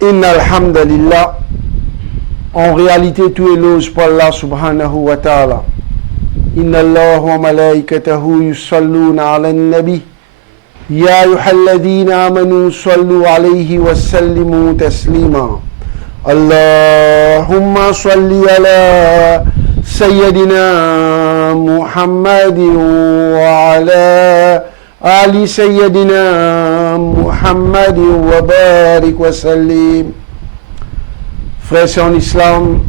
Inna alhamdulillah, en réalité tout éloge pour Allah subhanahu wa ta'ala. Inna Allah wa malaikatahu yusalluna ala nabi. Ya ayyuhalladhina amanu sallu alayhi wa sallimu taslima. Allahumma salli ala Sayyidina Muhammadin wa ala Ali Sayyidina Muhammadin wa barik wa sallim. Frères en islam,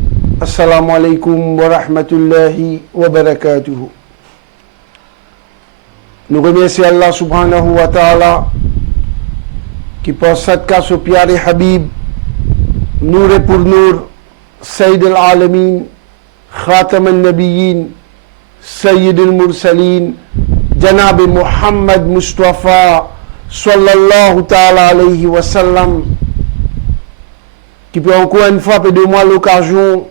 assalamu alaikum wa rahmatullahi wa barakatuhu. Nous remercions Allah subhanahu wa ta'ala qui par sadqa au piare Habib, Nour et pour Nour, Sayyid al-Alamin, Khatam al-Nabiyyin, Sayyid al-Mursalin, Janab Muhammad Mustafa sallallahu ta'ala alayhi wa sallam, qui peut encore une fois de moi l'occasion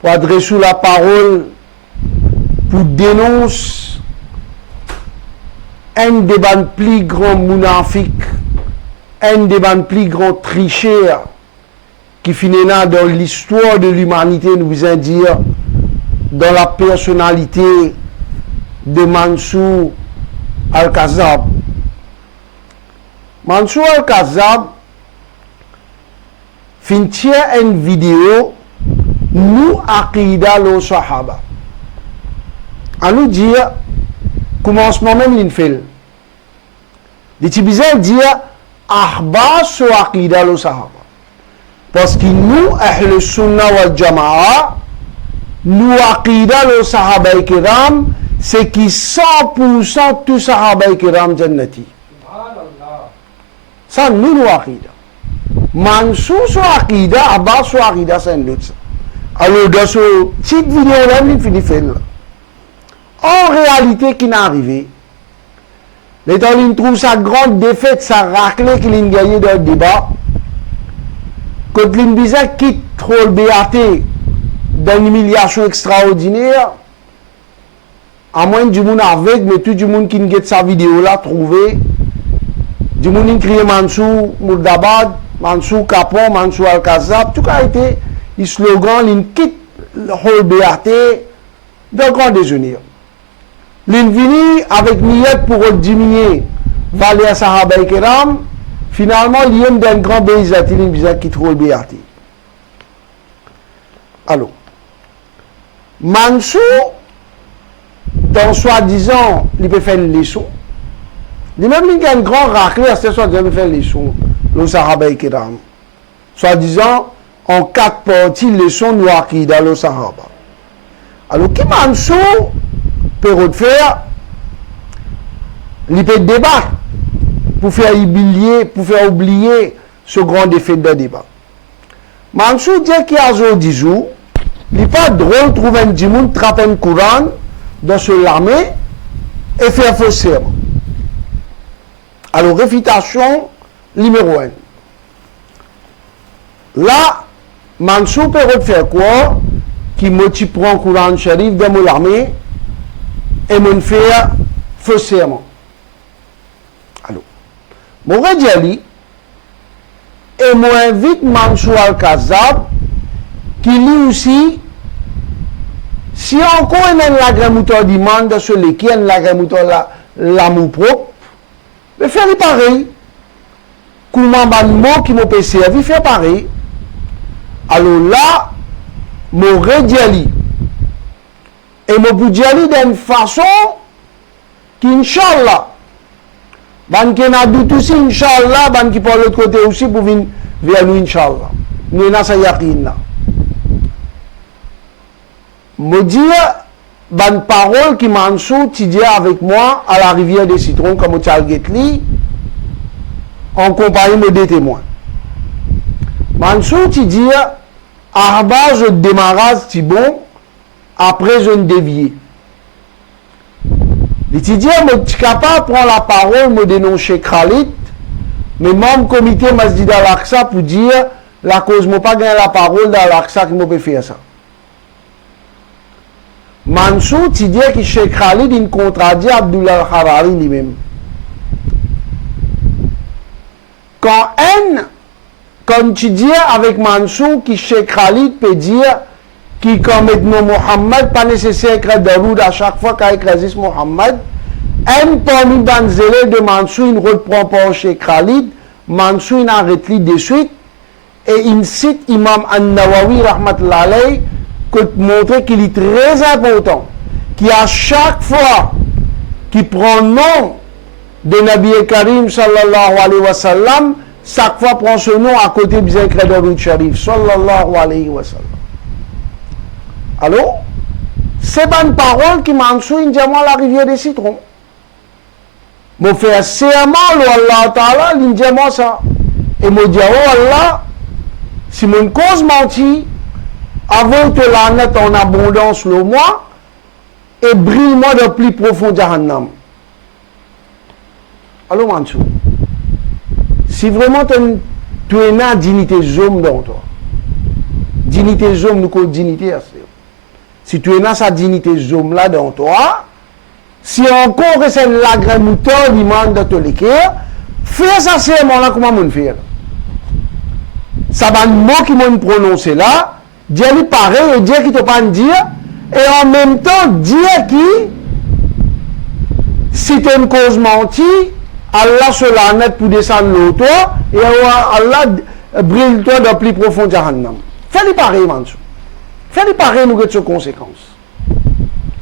pour adresser la parole, pour dénoncer un des plus grands monafiques, un des plus grands tricheurs qui finit là dans l'histoire de l'humanité, nous vous dire, dans la personnalité de Mansour Al-Kazzab. Mansour Al-Kazzab finit une vidéo nous aqida le sahaba. À nous dire commencement même il fait. Il bizarre dire ahba so aqida le sahaba. Parce que nous ahl sunnah wal jamaa nous aqida le sahaba kiram c'est qui 100% tout sahaba kiram jannati. Ça nous aqida. Mansour sur aqida, Abbas sur aqida, c'est un autre. Alors dans ce petite vidéo là, il finit faire là. En réalité, qui n'est arrivé, l'état il trouve sa grande défaite, sa raclée qu'il a gagné dans le débat. Quand il bizarre quitte trop le BAT dans une humiliation extraordinaire, à moins du monde avec, mais tout le monde qui a sa vidéo là, trouvé, du monde qui crie Mansour Mourdabad, Mansour Kapon, Mansour Al-Kazzab, tout a été le slogan, il quitte le BAT d'un grand déjeuner. Il vient avec Niyat pour diminuer Valéa Sahaba Kiram, finalement, il y a un grand Bézat, il quitte le BAT. Alors, Mansour, dans soi-disant, il peut faire une leçon. Lui-même, il y a un grand raclé, c'est soit il peut faire une leçon, le Sahaba Kiram. Soi-disant, en 4 parties, leçon noire qui dans le Sahaba. Alors, qui Mansour peut faire, il peut débattre pour faire oublier ce grand défait de débat. Mansour dit qu'il y a 10 jours, il n'est pas drôle de trouver un djimoun, trapper un Coran dans ce l'armée et faire faux serment. Alors, réfutation numéro 1. Là, Mansour peut faire quoi? Qui me prend le Coran Sharif dans mon armée et me faire faux serment. Alors, mon Redjali, et moi invite Mansour Al-Kazzab, qui lui aussi, si encore il y a la gramouteur demande sur lesquels la gramouteur l'amour propre, mais faire pareil. Comment un mot qui m'a servi, faire pareil. Alors là, mon Redjali, et mon Boudjali d'une façon qui, Inch'Allah, ban qui n'a doute aussi, Inch'Allah, ban qui par l'autre côté aussi pour venir vers nous, Inch'Allah. Nous n'avons pas yakin là. Me dire, ban parole qui Mansour tu dis avec moi à la rivière des citrons, comme au Tchalgetli, en compagnie de témoins. Mansour tu dis, Arba, je démarrage, si bon, après je ne dévie. L'étudiant me dit capable de prendre la parole, me dénoncer Khalid, mais même comité Masjid al-Aqsa pour dire la cause ne pas gagné la parole dans l'Aqsa qui m'a fait ça. Mansour, tu dis que Cheikh Khalid il contredit Abdullah al-Harari lui-même. Quand un quand tu dis avec Mansour qui Cheikh Khalid peut dire qui comme maintenant Mohammed, pas nécessaire écrire Daoud à chaque fois qu'il écrit Mohammed, un parmi Banzele de Mansour, il reprend pas Cheikh Khalid, Mansour il arrête lui de suite, et il cite Imam An-Nawawi, rahmatullah alayhi, pour montrer qu'il est très important, qui à chaque fois qu'il prend le nom de Nabi Karim sallallahu alayhi wa sallam, chaque fois prend ce nom à côté de Daoud Sharif sallallahu alayhi wa sallam. Alors, c'est bonne parole qui Mansour il dit moi la rivière des citrons. Mon frère serment Allah Ta'ala, il dit moi ça. Et moi dis oh Allah, si mon cause menti, avant que la net en abondance le moi, et brille-moi de plus profond Jahannam. Alors Mansour, si vraiment tu es une dignité zoom dans toi, dignité zoom nous code dignité assez. Si tu es dans sa dignité zoom là dans toi, si encore c'est l'agrément mouton demande de te l'écrire, fais ça serment là comment on fait. Ça va le mot qui m'ont prononcé là, dire lui pareil et dire qui te pas dire, et en même temps dire qui, si tu es une cause mentie, Allah se la net pour descendre l'auto, et Allah brille-toi dans le plus profond Jahannam. Fais-le pareil, Mansour. Fais-le pareil, nous avons des conséquences.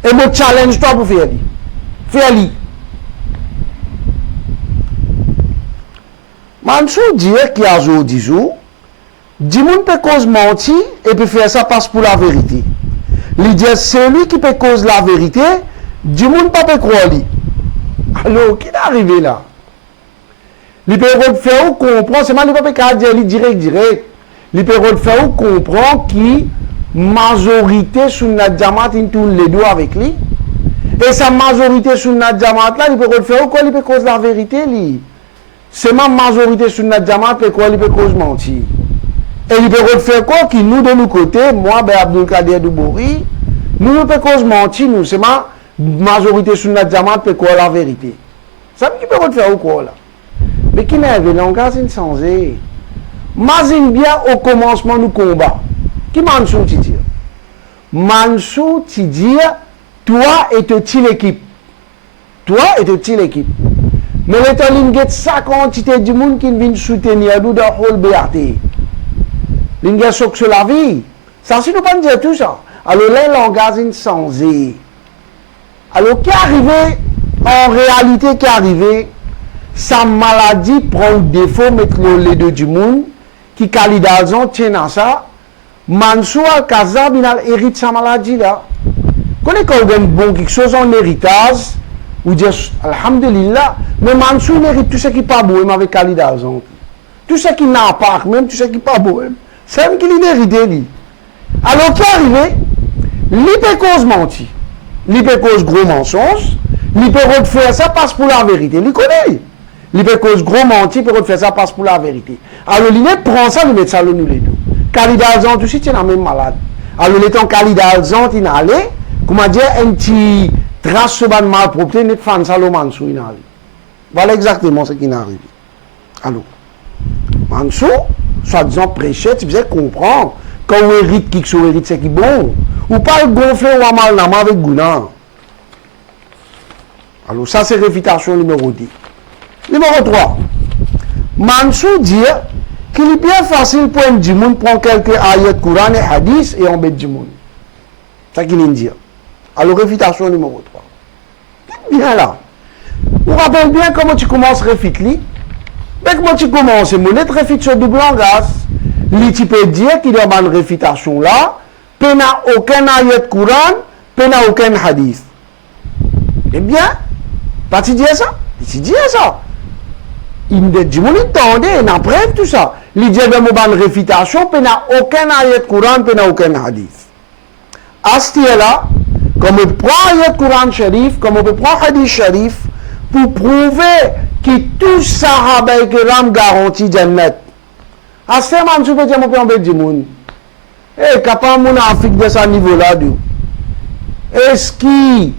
Et me challenge toi pour faire-le. Fais-le. Mansour dit qu'il y a jour 10 jours, dit moun peut cause mentir et peut faire ça passe pour la vérité. Il dit celui qui peut cause la vérité, dit moun pas peut croire lui. Alors, qui est arrivé là? Il peut faire ou comprendre, c'est mal, il ne peut pas dire direct. Il peut faire ou comprendre qui majorité sur notre Jamaat, il tourne les doigts avec lui. Et sa majorité sur notre Jamaat là, il peut faire ou quoi, il peut cause la vérité lui. C'est ma majorité sur notre Jamaat, il peut cause mentir. Et il peut faire quoi qui nous de nos côtés, moi, ben Abdul Kader Doubouri, nous peut cause mentir, nous, c'est ma majorité sur notre Jamaat, peut quoi la vérité. Ça veut dire qu'il peut faire ou quoi là. Mais qui n'est pas langage insensé. Imagine bien au commencement du combat. Qui Mansour tu dis? Mansour tu dis, toi et toute l'équipe. Toi et toute l'équipe. Mais les temps, il y a sa quantité de monde qui vient soutenir nous dans le hall BAT. Il y a sur la vie. Ça, si nous pas dire tout ça. Alors, les langages insensés. Alors, qui est arrivé, en réalité, qui est arrivé, sa maladie prend défaut, mettre les deux du monde, qui Kalidazon tient à ça. Mansour Al-Kazab, il hérite sa maladie là. Quand on a bon quelque chose en héritage, ou dire Alhamdulillah, mais Mansour hérite tout ce qui n'est pas beau avec Kalidazon. Tout ce qui n'a pas, même tout ce qui n'est pas beau. C'est un qui l'inhérité. Alors, qui est arrivé? L'hypercause menti. L'hypercause gros mensonge. L'hypercause faire ça passe pour la vérité. Il connaît. L'hypercause gros menti, l'hypercause faire ça passe pour la vérité. Alors, il prend ça, il met ça, nous les deux. Kalidazon, tout de suite, il est même malade. Alors, le temps Kalidazon, il est allé, comment dire, un petit trace sur la malpropreté, il est fan Salo Mansour, il est allé. Voilà exactement ce qui est arrivé. Alors, Mansour, soi-disant prêchait, tu faisais comprendre, quand on hérite qui soit hérite, c'est qui bon. Ou pas le gonfler ou mal nama avec Gouna. Alors, ça, c'est réfutation numéro 10. Numéro 3. Mansour dit qu'il est bien facile pour un djimoun prendre quelques ayats de Coran et hadith et en bête djimoun. C'est ça qu'il vient dire. Alors, réfutation numéro 3. Bien là. Vous vous rappelez bien comment tu commences à réfuter. Mais comment tu commences à monnaie, réfute sur double langage. Tu peux dire qu'il y a une réfutation là, il n'y a aucun ayat de Coran, il n'y a aucun hadith. Eh bien, pas tu dis ça? Tu dis ça. Il me dit, il entendait, il n'a preuve tout ça. Il dit, il y a une réfutation, il n'y a aucun ayat de Coran, il n'y a aucun hadith. À ce là, comme on prend ayat de Coran sharif, comme on peut prendre hadith sharif, pour prouver que tout Sahaba et Kiram garantit Jannat. À ce moment, je peux dire, je peux embêter du monde. Et capable mon Afrique de ce niveau-là, est-ce qu'il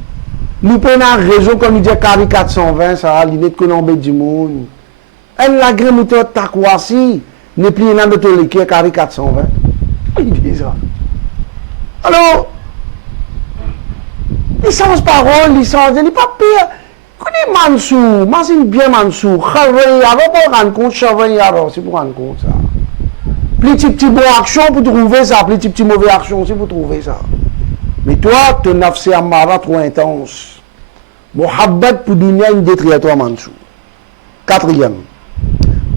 nous peut avoir raison quand nous disons Cari 420, ça, l'idée qu'on embête du monde. Elle l'a grémouté takwasi, n'est plus un de tous les qui est carré 420. Il dit ça. Alors, licence parole, licence, il n'est pas pire. Connais Mansour, Mazine bien Mansour, Khalvay Yaro, pour rendre compte, Khalvay Yaro, c'est pour rendre compte ça. Petit bon action pour trouver ça, petit mauvais action aussi pour trouver ça. Mais toi, ton nafsi amara trop intense. Mohabbat pour dunya une détruire toi Mansour. Quatrième.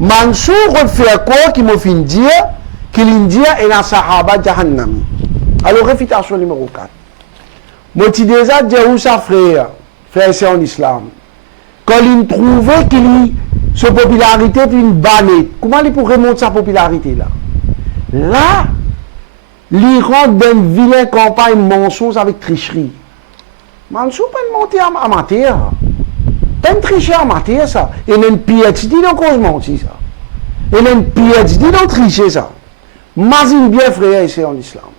Mansour fait quoi qui m'a fait dire qu'il dit est dans Sahaba Jahannami. Alors réfutation numéro 4. Moi tu déjà dit où ça frère c'est en islam. Quand il trouvait qu'il a sa popularité puis une banne, comment il pourrait monter sa popularité là? Là, il rentre dans une vilaine campagne mensonge avec tricherie. Mansour peut monter en matière. Pas une tricher en matière ça. Il y a une PhD dans cause mentir ça. Il y a une PhD dans tricher ça. Imagine bien frère ici en islam.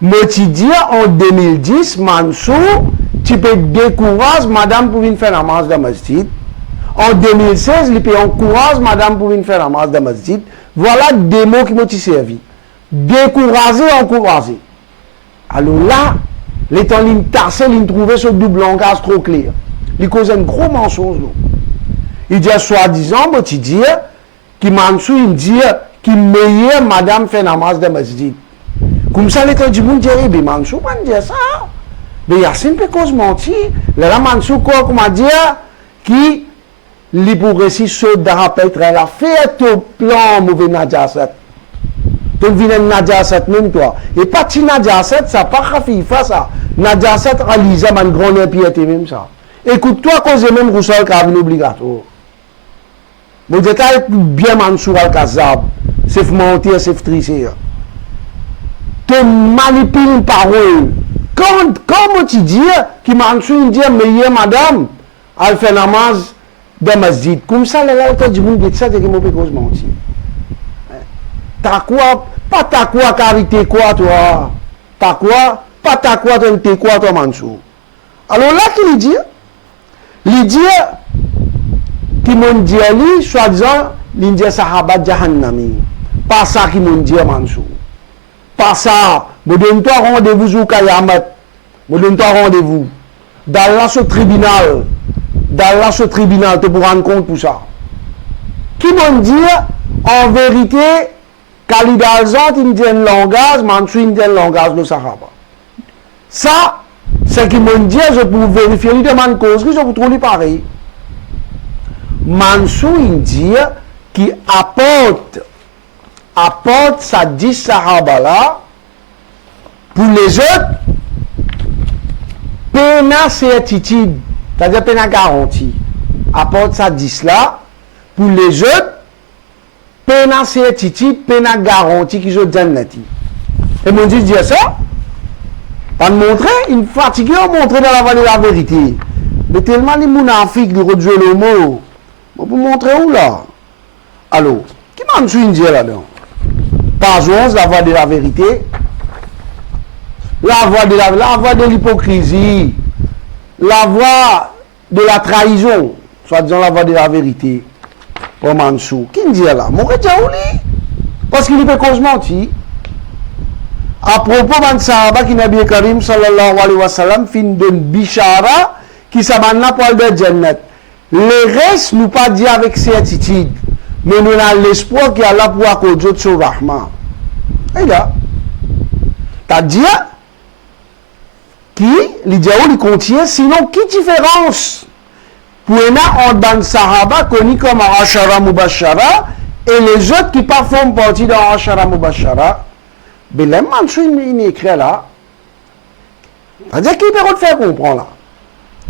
Moi tu dis en 2010, Mansour, tu peux décourager madame pour venir faire la masse de masjid. En 2016, il peut encourager madame pour venir faire la masse de masjid. Voilà des mots qui m'ont servi. Décourager, encourager. Alors là, les temps ligne tassé, il trouvait ce double langage trop clair. Il cause un gros mensonge. Il dit soi-disant, moi tu dis, qui Mansour, il dit, qui meilleur madame fait la masse de masjid. Comme ça, les temps du monde dit, mais Mansour, pas dire ça. Mais Yassine peut cause mentir. Là, Mansour, quoi, comment dire, qui, li pour récit saut d'arapet, elle a fait au plan mauvais Nadjasset. Donc, viens Nadjasset même toi. Et pas ti Nadjasset, ça pas Khafifa, ça. Nadjasset, réalisa, man, grand impiété même ça. Écoute-toi, cause même Roussel qui a une obligatoire. Mon détail, bien Mansour al-Kazab. C'est mentir, c'est tricher. Tu manipules une parole. Quand tu dis que Mansour dit meilleure madame, elle fait namaz de masjid. Comme ça, là, tu dis que ça, c'est que je peux mentir. T'as quoi? Pas t'as quoi, carité quoi, toi? T'as quoi? Pas t'as quoi, t'es quoi, toi, Mansour? Alors là, qu'il dit, qui m'ont dit, soi-disant, l'Indien Sahaba Jahannami. Pas ça qui m'ont dit, Mansour. Pas ça. Je donne-toi rendez-vous sur Kayamat. Je donne-toi rendez-vous. Dans ce tribunal. Dans ce tribunal, tu pourras rendre compte pour ça. Qui m'ont dit, en vérité, Khalid Alzat, il dit un langage, Mansour, il dit un langage de Sahaba. Ça, c'est qu'ils m'ont dit, je peux vérifier, il demande causerie, je vous trouve pareil. Mansour, il dit, qui apporte ça 10 Sahaba là, pour les autres, pena certitude, c'est-à-dire pena garantie. Apporte ça 10 là, pour les autres, pena certitude, pena garantie qu'ils ont jannati. Et mon Dieu dit ça, pas de montrer, il fatigué à montrer dans la vallée la vérité. Mais tellement les mounafiques de rejouer le mot, pour montrer où là? Alors, qui m'a dit là-dedans? Page 11, la voie de la vérité. La voie de l'hypocrisie. La voie de la trahison. Soit disant la voie de la vérité. Pour Mansour. Qui me dit là? Mon Redjaouli. Parce qu'il peut cause mentir. À propos de Sahaba qui Nabi Karim sallallahu alayhi wa sallam fin de Bishara qui s'amanna pour le Jannat. Le reste nous pas dit avec certitude. Mais nous avons l'espoir qu'il y a là pour accorder sur Rahman. Et là, c'est-à-dire, qui, l'idéal, il contient, sinon, qui différence pour un ban Sahaba connu comme Ashara Mubashara et les autres qui pas font partie de Ashara Mubashara, mais les Mansour, il écrit là. C'est-à-dire, qui peut te faire comprendre là?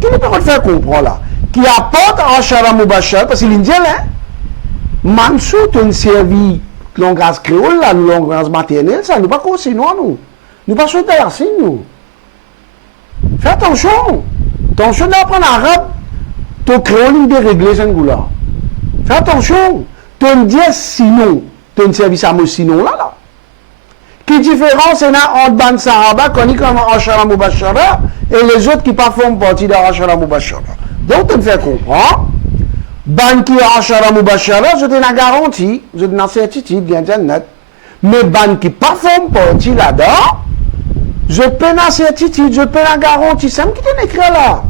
Qui peut te faire comprendre là? Qui apporte Ashara Mubashara, parce qu'il dit là, Mansour, tu as servi langage créole, là, langage maternel, ça, nous pas conseiller, nous. Nous pas souhaiter la signe, nous. Fais attention. Attention d'apprendre l'arabe, tu créole, il est réglé, ce là. Fais attention. Tu as dit sinon, tu as un service à moi sinon, là. Qui différence est là entre Ban Sahaba, connu comme Ashara Mubashara, et les autres qui ne font pas partie de Ashara Mubashara. Donc, tu me fais comprendre. ban qui achara mubashara, je te la garantie, je te la certitude d'internet. Mais ban qui pas forme partie là-dedans, je peux la certitude, je peux la garantie. Ça me qui te écrit là.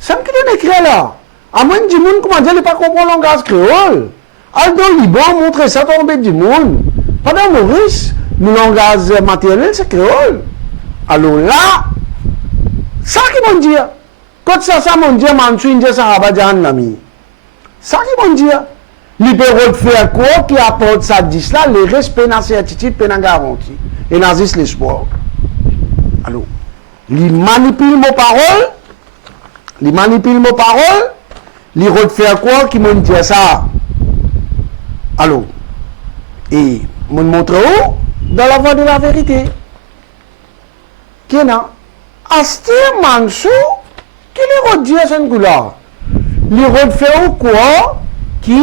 Ça me qui te écrit là. À moins que du monde, comment dire, il pas comprendre le langage créole. Al dans le Liban, montrer ça tomber du monde. Pendant Maurice, le langage matériel, c'est créole. Alors là, ça qui m'ont dit, quand ça m'ont dit, Mansour, il dit ça va Jahannami. Ça qui m'ont dit, il peut faire quoi qui apporte ça, dit là, le respect, la certitude, la garantie. Et nazis l'espoir. Alors, il manipule mes paroles, il faire quoi qui m'ont dit ça. Alors, et me montre où? Dans la voie de la vérité. Qui est là? Astir Mansour, qui les redit à ce coup-là? Les refait quoi? Qui?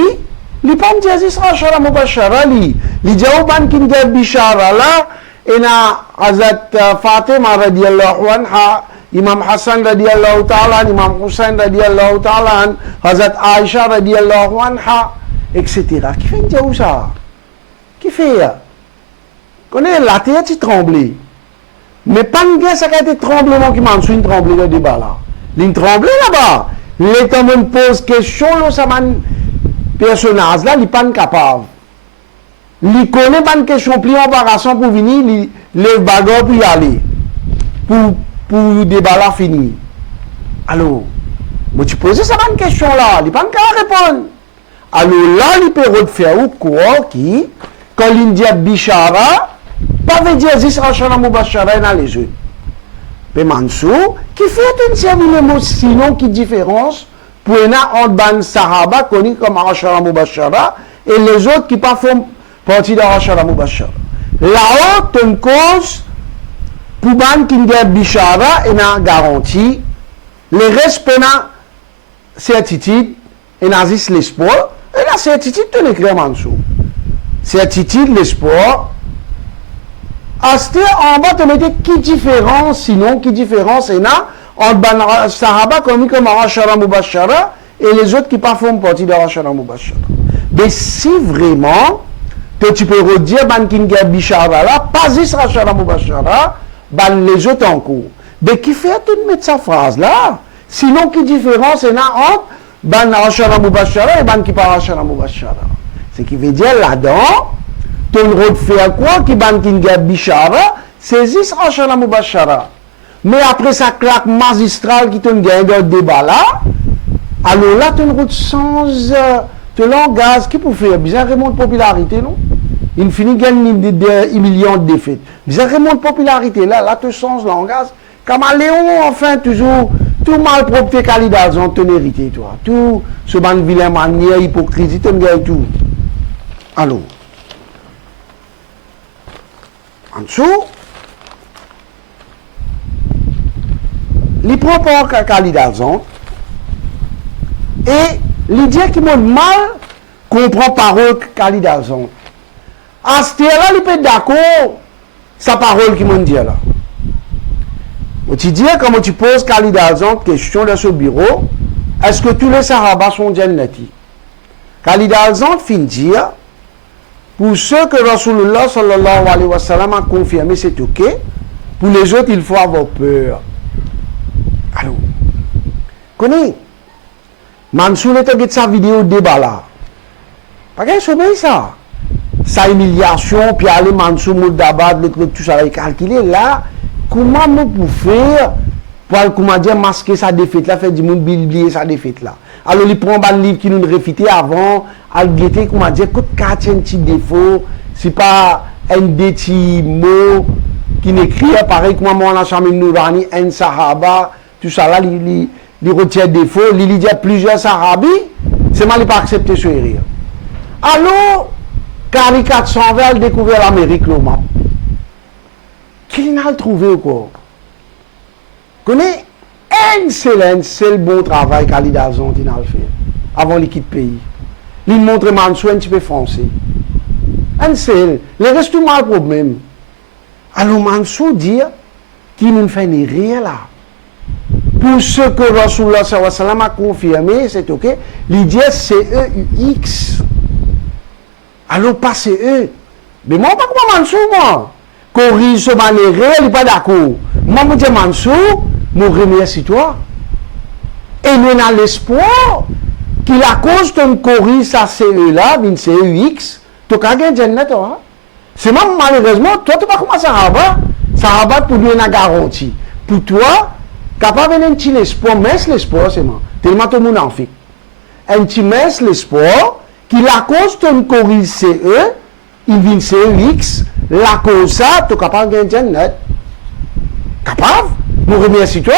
Les pas me dit ça, Shara Mubashara, li dit au ban qui me bishara là, et na Hazrat Fatima radiyallahu anha, Imam Hassan radiyallahu ta'ala, Imam Hussein radiyallahu ta'ala, Hazrat Aisha radiyallahu anha, etc. Qui fait dire où ça? Qui fait? Connais la tête qui tremble. Mais pas une guerre, ça a été tremblement qui m'a suivi trembler le débat là. Il tremble là-bas. L'État me pose question, là, ça m'a personnage là, il n'est pas capable. Il connaît pas une question plus embarrassante pour venir, il lève bagarre pour y aller. Pour le débat là fini. Alors, moi tu poses ça une question là, il n'est pas capable de répondre. Alors là, il peut refaire ou quoi qui, quand il dit Bishara, pas veut dire Zisra Shana Mubashara dans les yeux. Mais Mansour, qui fait une série de mots sinon qui différence pour un ban Sahaba connu comme Ashara Mubashara et les autres qui pas font partie de Ashara Mubashara. Là-haut, une cause pour ban qui dit Bishara et n'a garantie, le respect n'a certitude et n'a l'espoir. Et la certitude de l'écrit Mansour. Certitude, l'espoir. Asté en bas, tu mettais qui différence, sinon, qui différence, et là, entre ban Sahaba, comme Ashara Mubashara, et les autres qui pas font partie de Ashara Mubashara. Mais si vraiment, que tu peux redire, ban Kinga Bishara là, pas juste Ashara Mubashara, ban les autres en cours. Mais qui fait tout mettre sa phrase là? Sinon, qui différence, et là, entre ban Ashara Mubashara et ban qui pas Ashara Mubashara. Ce qui veut dire là-dedans, ton road fait quoi qui ban Kinga Bishara, saisis Ashara Mubashara. Mais après sa claque magistrale qui ton gagne dans le débat là, alors là, ton road sans te langage qui pour faire bizarrement de popularité, non? Il finit gagner des millions de défaites. Bizarrement de popularité là, te sens langage. Caméléon, enfin, toujours, tout mal propre calidation, ton hérité, toi. Tout ce ban vilain manière, hypocrisie, ton gagne tout. Alors, en dessous, les propres calidation et l'idée qui m'a mal comprend parole calidation. À ce là, il peut être d'accord, sa parole qui m'a dit là. Tu dis, comment tu poses calidation, question de ce bureau, est-ce que tous les Sahaba sont jannati? Calidation fin dire, pour ceux que Rasulullah sallallahu alayhi wa sallam a confirmé, c'est ok. Pour les autres, il faut avoir peur. Alors, connais, Mansour était de sa vidéo débat là. Pas qu'elle sommeille ça. Sa humiliation, puis aller Mansour Moudabad, le truc, tout ça, il calculé là. Comment nous pouvons faire pour comment dire masquer sa défaite là, faire du monde oublier sa défaite là. Alors il prend un livre qui nous réfutait avant, à guetter comment dire que 4 petits défauts, c'est pas un des petits mots qui n'écrit pareil comme moi on a chamé Nourani, un Sahaba, tout ça là, il retient défaut, il dit plusieurs Sahabis, c'est mal il pas accepter ce rire. Alors, Carrie 420 a découvert l'Amérique le map. Qui n'a trouvé encore? Connais un seul bon travail qu'Alidazon a fait avant qu'il quitte le pays. Il montre Mansour un petit peu français. Un seul. Le reste tout mal problème. Alors Mansour dit qu'il nous fait rien là. pour ce que Rasulullah sallallahu alayhi wa sallam a confirmé, c'est ok. Il dit CEUX. Alors pas CE. Mais moi, pas comment Mansour, moi. Corrige ce manière, il n'est pas d'accord. Moi, je dis Mansour, je remercie toi. Et nous avons l'espoir qu'il a cause de corriger ça CE là, une CEX, tu as gagné Jannat. C'est même malheureusement, toi, tu ne pas comment Sahaba. Sahaba pour lui, une garantie. Pour toi, capable d'un petit espoir, mais l'espoir, c'est moi. Tellement tout le monde en fait. Un petit mais l'espoir, qu'il a cause de corriger CE, il vient CEX, la cause ça, tu es capable de gagner Jannat. Capable? Nous remercions toi.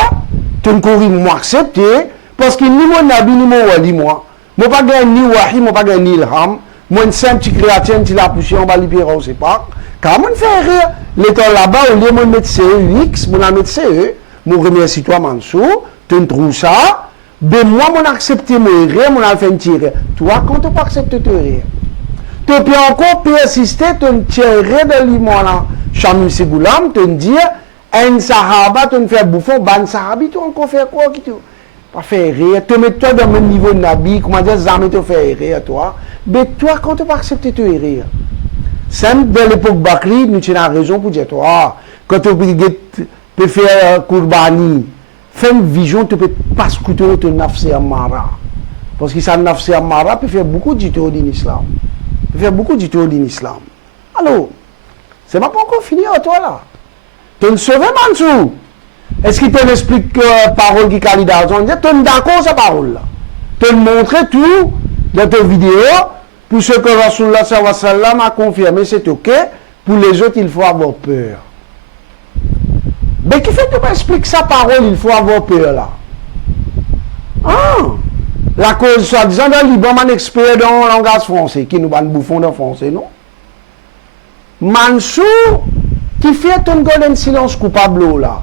Tu ne corriges moi accepter. Parce que ni mon nabi, ni mon wali, moi. Moi, pas gagné ni wahi, moi, pas gagné ni ilham. Moi, une simple petite créature, qui l'a poussé en bas, l'hyper, on sait pas. Quand on fait rire, l'état là-bas, au lieu de mettre CEX, moi, mettre CE, moi, remercie toi, Mansour, tu trouves ça. Ben, moi, mon accepter mon rire, mon fait un tirer. Toi, quand tu pas accepter te rire, tu peux encore persister, tu tirer de l'imam là, Chamim Sigoulam, tu dire, un sahaba, tu fais bouffon, ban sahabi, tu encore faire quoi, qui tu pas faire rire, te mettre toi dans le niveau de Nabi, comment dire, jamais te faire rire, toi. Mais toi, quand tu pas accepter te rire, c'est dans l'époque Bakri, nous avons raison pour dire, toi, quand tu peux faire Kourbani, fais une vision, tu peux pas scouter ton nafsi amara. Parce que ça nafsi amara peut faire beaucoup d'itour dans l'islam. Peut faire beaucoup d'itour dans l'islam. Alors, c'est pas encore fini à toi là. Tu ne sauves Mansour. Est-ce qu'il te explique parole qui qualifie d'argent? Tu es d'accord sa parole là. Tu montres tout dans tes vidéos pour ce que Rasulullah sallallahu alayhi wa sallam a confirmé, c'est ok. Pour les autres, il faut avoir peur. Mais qui fait que tu m'expliques sa parole, il faut avoir peur là? Ah! La cause, soi-disant, dans le Liban, un expert dans le langage français, qui nous va nous bouffon dans le français, non? Mansour, qui fait ton golden silence coupable là?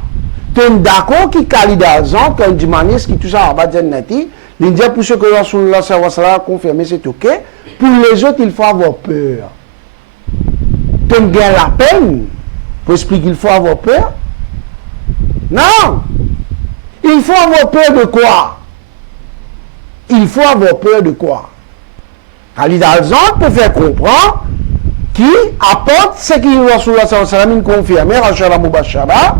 Tu es d'accord qui qualifie d'argent, quand il dit manis, qui tout ça, à bas Nati, il dit pour ce que Rasulullah sallallahu alayhi wa sallam a confirmé, c'est ok. Pour les autres, il faut avoir peur. Tu gagnes la peine pour expliquer qu'il faut avoir peur? Non! Il faut avoir peur de quoi? Il faut avoir peur de quoi? Khalid Alzan peut faire comprendre qui apporte ce qu'il Rasulullah sallallahu alayhi wa sallam confirmé, Rachara Mubashara,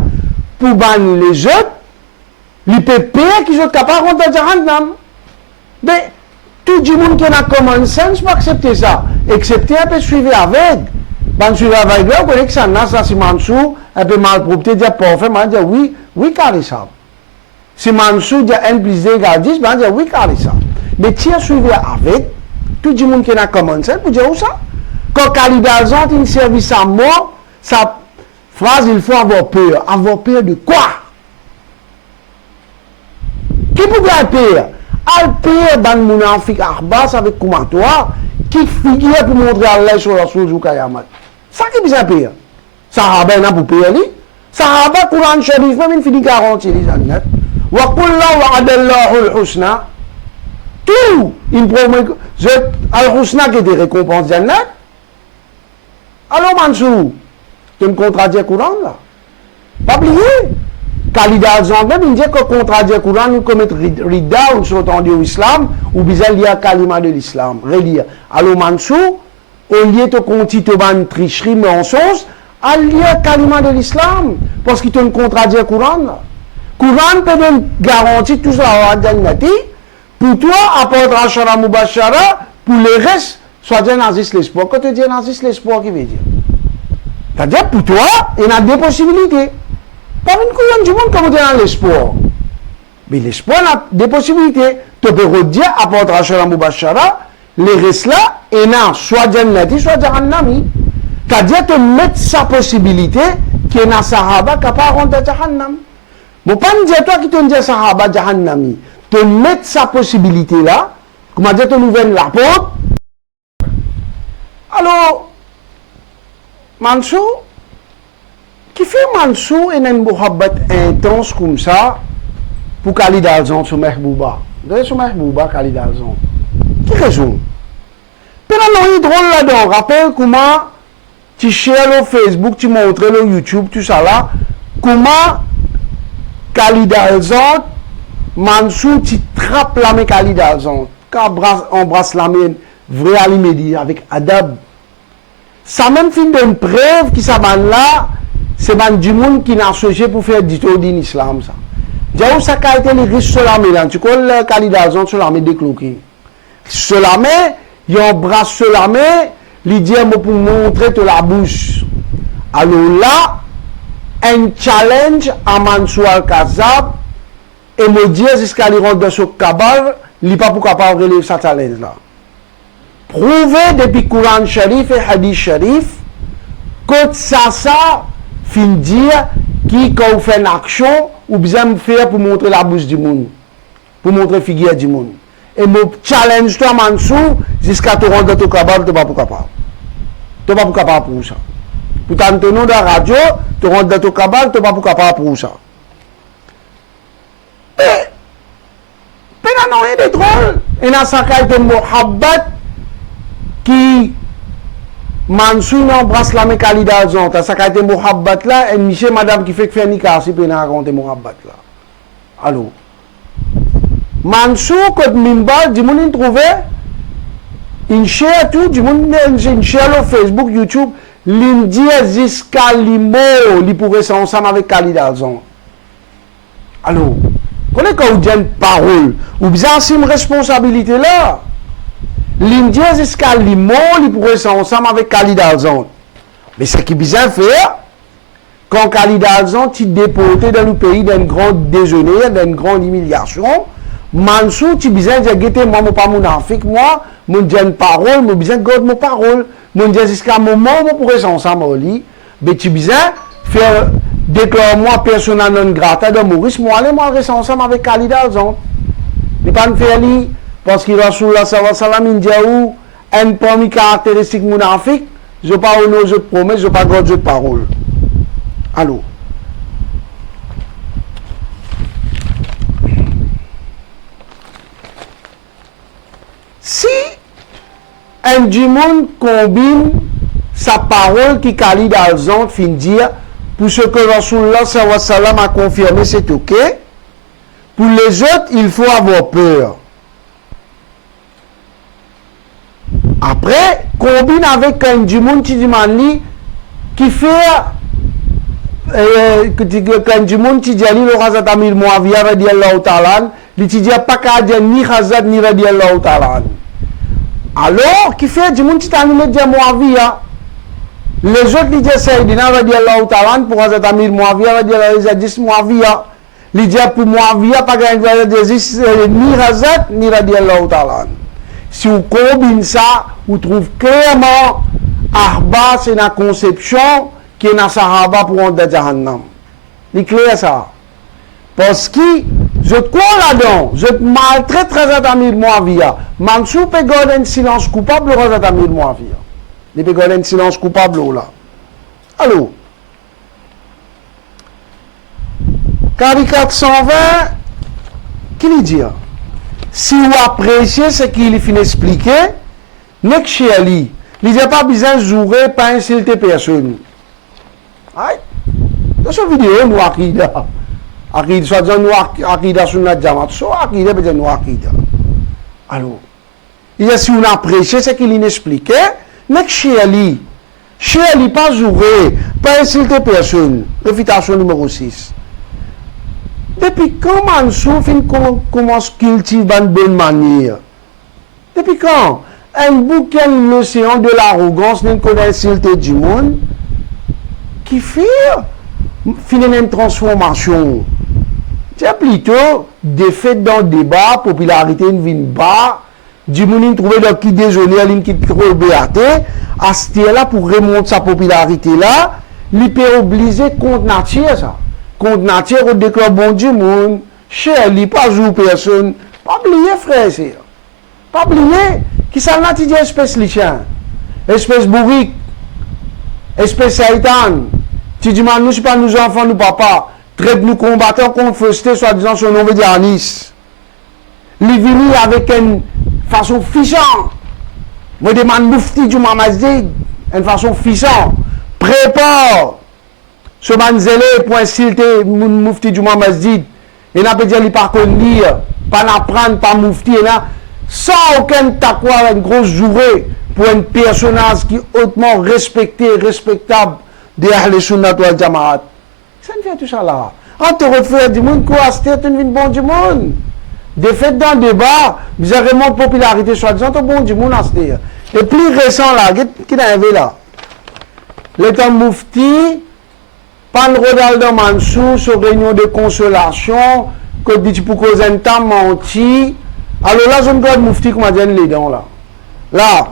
pour bannir les autres, les pépés qui sont capables de rentrer dans Jahannam. Mais tout le monde qui a common sense peut accepter ça. Accepter un peu suivre avec. Quand suivre avec là, on connaît que ça n'a ça, si Mansour, un peu mal propre, dire parfait, on dire oui, oui, carré ça. Si Mansour dit N plus 2 égale 10, on dire oui, carré ça. Mais tiens, suivre avec, tout le monde qui a common sense peut dire où ça? Quand Khalid Alzan, il service à mort, ça. Phrase, il faut avoir peur. Avoir peur de quoi? Qui peut avoir peur? Al peur dans le Mounafik Arbas avec commentaire qui figure pour montrer Allah sur la source du Kayamat. Ça qui est peur. Sahaba n'a pas peur. Sahaba, Coran Sharif, même une fini garantie, les amis. Wa kullahu wa'adallahu al-husna. Tout, il promet al-husna qui est des récompenses Jannat. Alors Mansour, tu me contredis le Coran là. Pas oublier. Khalid Alzan, il dit que contredit le Coran, nous commettons rida, ou nous sommes au islam, ou bien il y a kalima de l'islam. Relire. Alors Mansour, au lieu de continuer de tricherie, mensonge, il y a kalima de l'islam. Parce qu'il te contredit le Coran là. Coran peut nous garantir tout ça à Jannati. Pour toi, apporte Rachara Mubashara, pour les restes, soit Dieu nazis l'espoir. Quand tu dis nazis l'espoir, qui veut dire? C'est-à-dire, pour toi, il y a deux possibilités. Pas une couillonne du monde comme tu as l'espoir. Mais l'espoir a des possibilités. Tu peux redire, apporte Rachara Mubashara, les restes là, et non, soit Jannati, soit Jahannami. C'est-à-dire, tu mets sa possibilité, qui est dans Sahaba, capable de rentrer Jahannam. Bon, pas me dire toi qui te dis Sahaba Jahannami. Te mettre sa possibilité là, comment dire, te ouvrir la porte. Alors, Mansour, qui fait Mansour et une mohabbat intense comme ça pour Khalid Alzan sur Mehbouba? Vous sur Mehbouba, Khalid Alzan. Qui raison? Puis là, il est drôle là-dedans. Rappelle comment tu shares le Facebook, tu montres le YouTube, tout ça là. Comment Khalid Alzan Mansou, tu trappes la main Khalid Alzon. Quand embrasse la main, vrai Alimedi, avec Adab. Ça même fin d'une preuve qui s'abandonne là, c'est du monde qui n'a associé pour faire du tout din islam ça. Diaou ça a été les riches sur la main, tu connais le Khalid Alzon sur la main décloqué. Sur la main, il embrasse sur la main, il dit pour montrer de la bouche. Alors là, un challenge à Mansour Al-Kazab, et me dire jusqu'à lui rendre ce cabal, il n'est pas pour capable de relever ce challenge là. Prouver depuis Coran Sharif et Hadith Sharif que ça fin dire qui quand on fait une action ou besoin faire pour montrer la bouche du monde, pour montrer la figure du monde. Et me challenge toi Mansour jusqu'à te rendre ton cabal, tu n'es pas pour capable. Tu n'es pas pour capable pour ça. Pour t'entendre dans la radio, tu rentres dans ton cabal, tu n'es pas pour capable pour ça. Et, il n'y a rien de drôle. Il y a ça qui est Mohabbat qui Mansour embrasse la main Khalid Alzon. Ça qui est Mohabbat là, et Michel madame qui fait que faire Nika, si peut raconter Mohabbat là. Alors, Mansour, quand Mimba, du monde trouvé, il share tout, du monde il share sur Facebook, YouTube, l'Indien jusqu'à l'Imo, il pourrait s'en ensemble avec Khalid Alzon. Alors, quand vous dites une parole, ou bien c'est une responsabilité là, l'Indien jusqu'à l'Imo, il pourrait s'en ensemble avec Khalid Alzon. Mais ce qui est bien fait, quand Khalid Alzon est déporté dans le pays d'un grand déjeuner, d'une grande humiliation, Mansour, tu as besoin de dire, moi, je ne suis pas mon Afrique, moi, je dis une parole, je besoin de garder ma parole. Je dis jusqu'à un moment, je pourrais s'en ensemble, mais tu as besoin de faire déclare-moi persona non grata de Maurice, moi, je reste ensemble avec Khalid Alzon. Je ne pas faire lui, parce qu'il va sur la salam indiaou, un parmi caractéristique mon Afrique, je ne pas honorer je promets, je ne pas garder de parole. Allô? Si un du monde combine sa parole qui Khalid Alzon fin dire pour ce que Rasulullah sallallahu alayhi wa sallam a confirmé c'est ok, pour les autres il faut avoir peur. Après, combine avec un du monde qui qui fait quand du monde qui dit le Hazrat Amir Muawiya radiyallahu ta'ala, il dit pas qu'à dire ni Hazrat ni radiyallahu ta'ala. Alors, qui fait du monde qui t'a mis dire Muawiya, les autres disent Sayyidina radiyallahu ta'ala pour Hazrat Amir Muawiya radiyallahu ta'ala, ils disent Muawiya, ils disent pour Muawiya pas qu'à dire ni Hazrat ni radiyallahu ta'ala. Si vous combinez ça, vous trouvez clairement Ahba c'est une conception qui est dans Sahaba pour rentrer dans Jahannam. C'est clair ça. Parce que je crois là-dedans, je maltraite Hazrat Amir Muawiya. Mansour peut garder un silence coupable de Hazrat Amir Muawiya. Il peut garder un silence coupable là. Allô? Carré 420, qui lui dit? Si vous appréciez ce qu'il finit d'expliquer, n'est que chez lui. Il n'y a pas besoin de jouer, pas insulter personne. Aïe. Dans cette vidéo, nous Akida. Akida, soit nous Akida sur notre Jamaat, soit Akida, peut-être nous Akida. Alors, il y a si on apprécie ce qu'il explique, n'est que chez lui. Chez lui, pas jouer, pas insulter personne. Réfutation numéro 6. Depuis quand Mansour commence à cultiver une bonne manière? Depuis quand? Un bouquin l'océan de l'arrogance, n'est connaît insulter du monde, qui fait une transformation. C'est plutôt défaite dans le débat, popularité ne vient pas, du monde trouvé dans qui déjeuner, qui trouve BAT, à ce là pour remonter sa popularité là, il peut obliger contre nature ça. Contre nature, on déclare bon du monde, cher, il pas jouer personne. Pas oublier, frère, c'est. Pas oublier, qui ça n'a dit espèce lichin, espèce bourrique, espèce satan. Tu dis, nous, c'est pas nous enfants, nous papa. Traite nous combattants contre fausseté, soi-disant, son nom veut dire Anis. Il venu avec une façon fichante. Moi, je demande Moufti du Mamazdi, une façon fichante. Prépare ce manzélé pour insulter Moufti du Mamazdi. Et n'a pas dit qu'il pas lire, pas apprendre, pas moufti, et là, sans aucun taqwa, une grosse journée pour un personnage qui est hautement respecté, respectable de Ahl Sunnat wal Jamaat. Ça ne fait tout ça là. On te refait du monde, quoi, c'était une bon du monde. De fait, dans le débat, vous avez vraiment de popularité, soi-disant, au bon du monde à se dire. Et plus récent là, qui est arrivé là? L'état moufti, Pan Rodaldo Mansou, sur réunion de consolation, que dit pour causer un temps menti. Alors là, je me dois moufti comme dit les dents là. Là,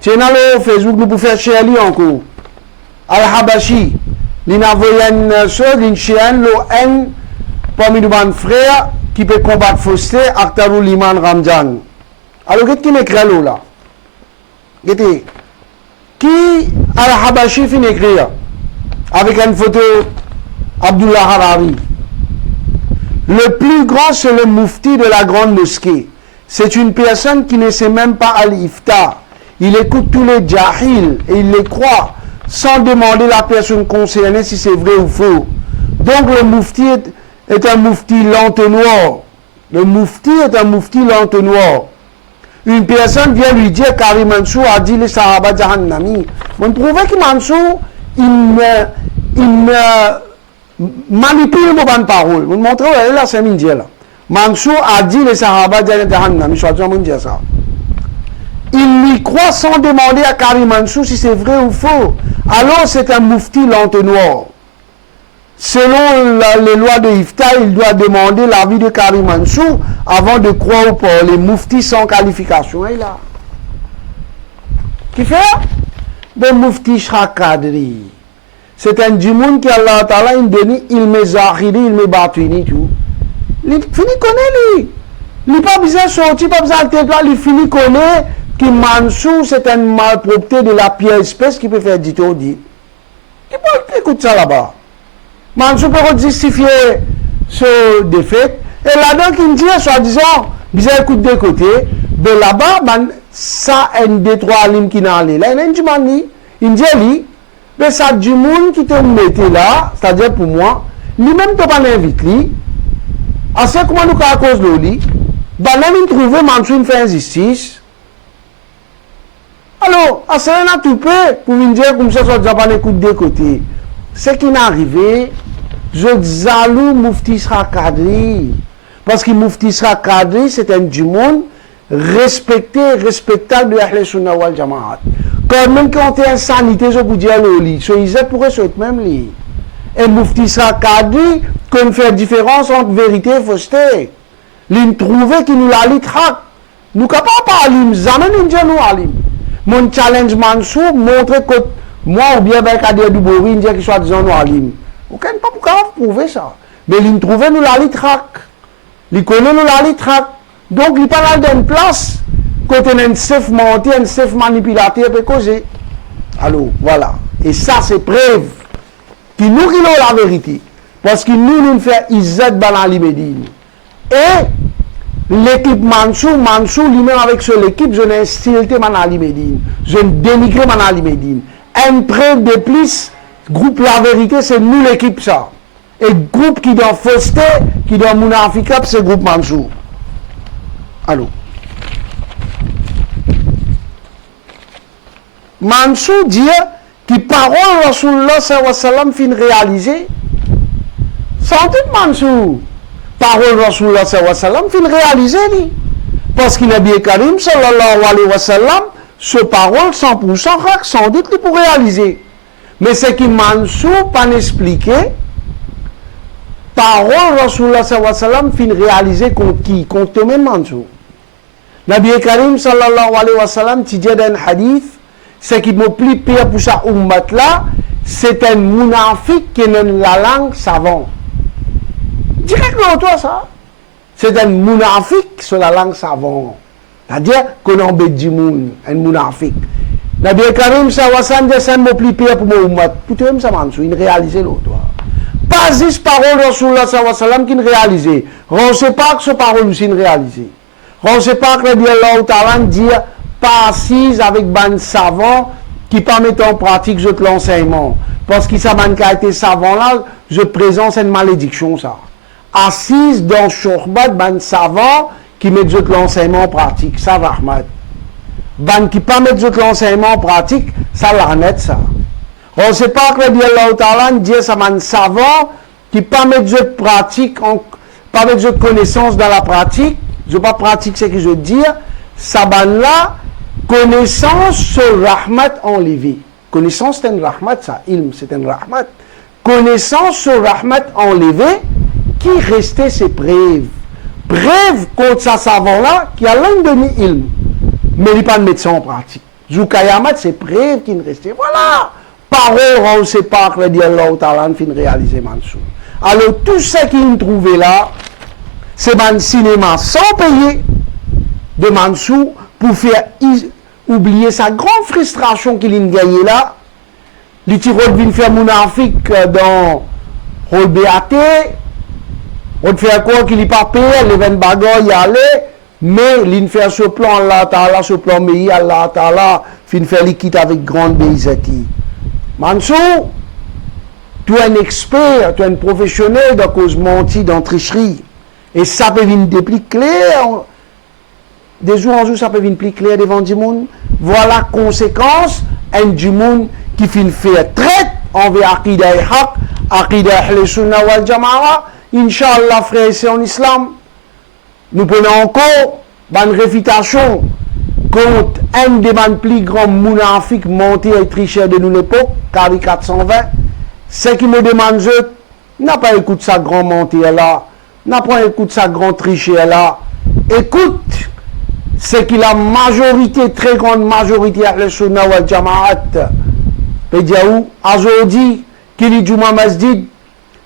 tiens le Facebook, nous pouvons faire chez lui encore. Al-Habashi, il a envoyé une chose, une chienne, l'ON, parmi nos frères, qui peut combattre fausseté, Akhtarou Liman Ramjan. Alors, qu'est-ce qui m'écrit là? Qui Al-Habashi finit écrire? Avec une photo Abdullah Harari. Le plus grand, c'est le moufti de la grande mosquée. C'est une personne qui ne sait même pas al-iftar. Il écoute tous les jahils et il les croit sans demander la personne concernée si c'est vrai ou faux. Donc le moufti est un moufti l'entonnoir. Le moufti est un moufti l'entonnoir. Une personne vient lui dire Karim Mansour a dit les Sahaba Jahannami. On trouvait que Mansour, il manipule les bonnes paroles. On montre là, c'est un là. Mansour a dit les Sahaba Jahannami. Je vais dire ça. Il lui croit sans demander à Karim Mansour si c'est vrai ou faux. Alors c'est un moufti l'entonnoir. Selon les lois de Ifta, il doit demander l'avis de Karim Mansour avant de croire ou pas. Les mouftis sans qualification. Et là. Qui fait? Le moufti Shrakadri. C'est un djimoun qui Allah Ta'ala il donne, il me zahiri, il me batini, tout. Il finit connaît lui. Il n'est pas besoin de sortir, pas besoin de territoire, il finit connaît que Mansour c'est une malpropreté de la pierre espèce qui peut faire dit au dit. Il peut écouter ça là-bas. Mansour peut justifier ce défaite. Et là-dedans, qui me dit, soi-disant, vous écoute de côté, de là-bas, ça, un des trois lignes qui n'a là. Il dit, il dit, mais ça, du monde qui te mettait là, c'est-à-dire pour moi, lui-même, tu pas l'invité, à ce comment nous, à cause de lui, il trouve Mansour fait injustice. Alors, à ce moment-là, tout peut, pour me dire, comme ça, soit déjà pas l'écoute de côté. Ce qui n'est arrivé, je zalou Moufti Sra Kadri. Parce que Moufti Sra Kadri, c'est un du monde respecté, respectable de Ahl Sunnah wal Jamaat. Quand même quand tu es insanité, je vous dis à l'oli, ce ils pourraient se même lit. Et Moufti Sra Kadri, qu'on fait différence entre vérité et fausseté. L'in trouvé qui nous l'a lit trak. Nous ne pouvons pas alim, jamais nous disons nous alim. Mon challenge Mansour montre que moi ou bien Kader Dubori, il dit qu'il soit disant nous alim. Aucun pas pour prouver ça. Mais il trouve nous la litraque. Il connaît nous la litraque. Donc il parle d'une place côté un chef menti, un chef manipulateur peut causer. Alors voilà. Et ça c'est preuve que nous qui avons la vérité. Parce que nous faisons Izzat Banali Medine. Et l'équipe Mansour lui-même avec l'équipe, je n'ai insulté Manali Medine. Je ne dénigre Manali Medine. Un preuve de plus. Groupe La Vérité, c'est nous l'équipe ça. Et groupe qui doit fausseté, qui doit mounafika, c'est groupe Mansour. Allô. Mansour dit que parole Rasulullah sallallahu alayhi wa sallam fin réalisée. Sans doute Mansour. Parole Rasulullah sallallahu alayhi wa sallam fin réalisée. Parce qu'il a bien Karim sallallahu alayhi wa sallam, ce parole 100% sans doute pour réaliser. Mais ce qui Mansour pas expliqué, parole Rasulullah sallallahu alayhi wa sallam fin réalisé contre qui? Contre même Mansour. Nabi Karim sallallahu alayhi wa sallam, tu dis dans un hadith, ce qui me plie pire pour sa ummat là, c'est un mounafik qui n'a la langue savante. Directement toi ça. C'est un mounafik sur la langue savante. C'est-à-dire qu'on a un mounafik. Nabi Karim sallallahu alayhi wa sallam dit c'est un mot plus pire pour mon ummat. Pour toi même ça Mansour, il réalisé l'autre. Pas juste parole Rasulullah sallallahu alayhi wa sallam qui réalisé. On ne sait pas que ce parole aussi réalisé. On ne sait pas que Allah Ta'ala dit pas assise avec ban savant qui pas mettre en pratique je l'enseignement. Parce que ça m'a été savant là, je présente une malédiction ça. assise dans Shorbat, ban savant qui met l'enseignement pratique. Ça, Rahmat. Ban qui pas mettre l'enseignement pratique, ça l'arnette, ça. On ne sait pas que Allah Ta'ala dit ça, man savant qui pas mettre pratique, pas mettre connaissance dans la pratique. Je ne pas pratique ce que je veux dire. Ça, ban là, connaissance sur Rahmat enlevé. Connaissance, c'est un Rahmat, ça. Ilm, c'est un Rahmat. Connaissance sur Rahmat enlevé, qui restait ses preuves. Preuve contre sa savant-là, qui a l'un demi-ilm. Mais il n'est pas de médecin en pratique. Zoukayamat, c'est preuve qui ne restait. Voilà. Parole, on ne sait pas que Allah Ta'ala fin réaliser Mansour. Alors, tout ce qu'il trouvait là, c'est un cinéma sans payer de Mansour pour faire oublier sa grande frustration qu'il a gagné là. Les tiroirs viennent faire mounafik dans le BAT. On fait quoi qu'il n'y pas payé, les 20 bagages y aller, mais il fait ce plan Allah Ta'ala, ce plan meilleur Allah Ta'ala, fin faire liquide avec grande béizati. Mansour, tu es un expert, tu es un professionnel de cause menti, dans tricherie. Et ça peut venir plus clair. De jour en jour, ça peut venir plus clair devant du monde. Voilà la conséquence, un du monde qui finit faire traite envers Aqida et Haq, Aqida Ahl Sunnah wal Jama'a. Inch'Allah, frère, c'est en islam. Nous prenons encore une réfutation contre un des plus grands mounafik montés et tricheurs de nous l'époque, Kari 420. Ce qui me demande, n'a pas écouté sa grand montée là, n'a pas écouté sa grand tricheur là. Écoute, c'est que la majorité, très grande majorité, Ahl Sunnah wal Jama'at, Pédiaou, aujourd'hui, qu'il y a Juma Masjid,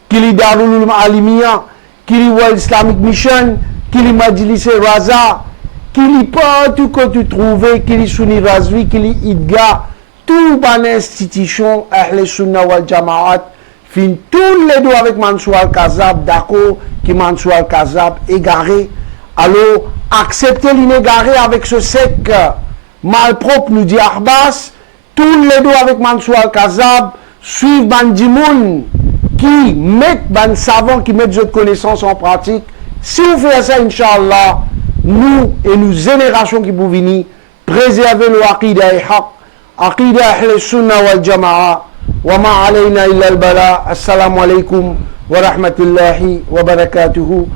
qu'il y a Darul Alimiya, qu'il y a Islamic Mission, qu'il y a Majlis Raza, qu'il y a pas tout que tu trouves, qu'il y a Sunni Razvi, qu'il y a Idga, tout une institution, Ahl Sunnah wal Jama'at, fin tous les deux avec Mansour Al-Kazab, d'accord, qui Mansour Al-Kazab égaré. Alors, accepter l'inégaré avec ce sec malpropre, nous dit Arbas, tous les deux avec Mansour Al-Kazab, suivent Bandimoun, qui mettent ban savants, qui mettent cette connaissance en pratique. Si vous faites ça, Inch'Allah, nous et nos générations qui vont venir, préserver le Aqida et Haq, Aqida Ahl Sunnah wal Jama'a, wa ma alayna illa al-bala. Assalamu alaikum wa rahmatullahi wa barakatuhu.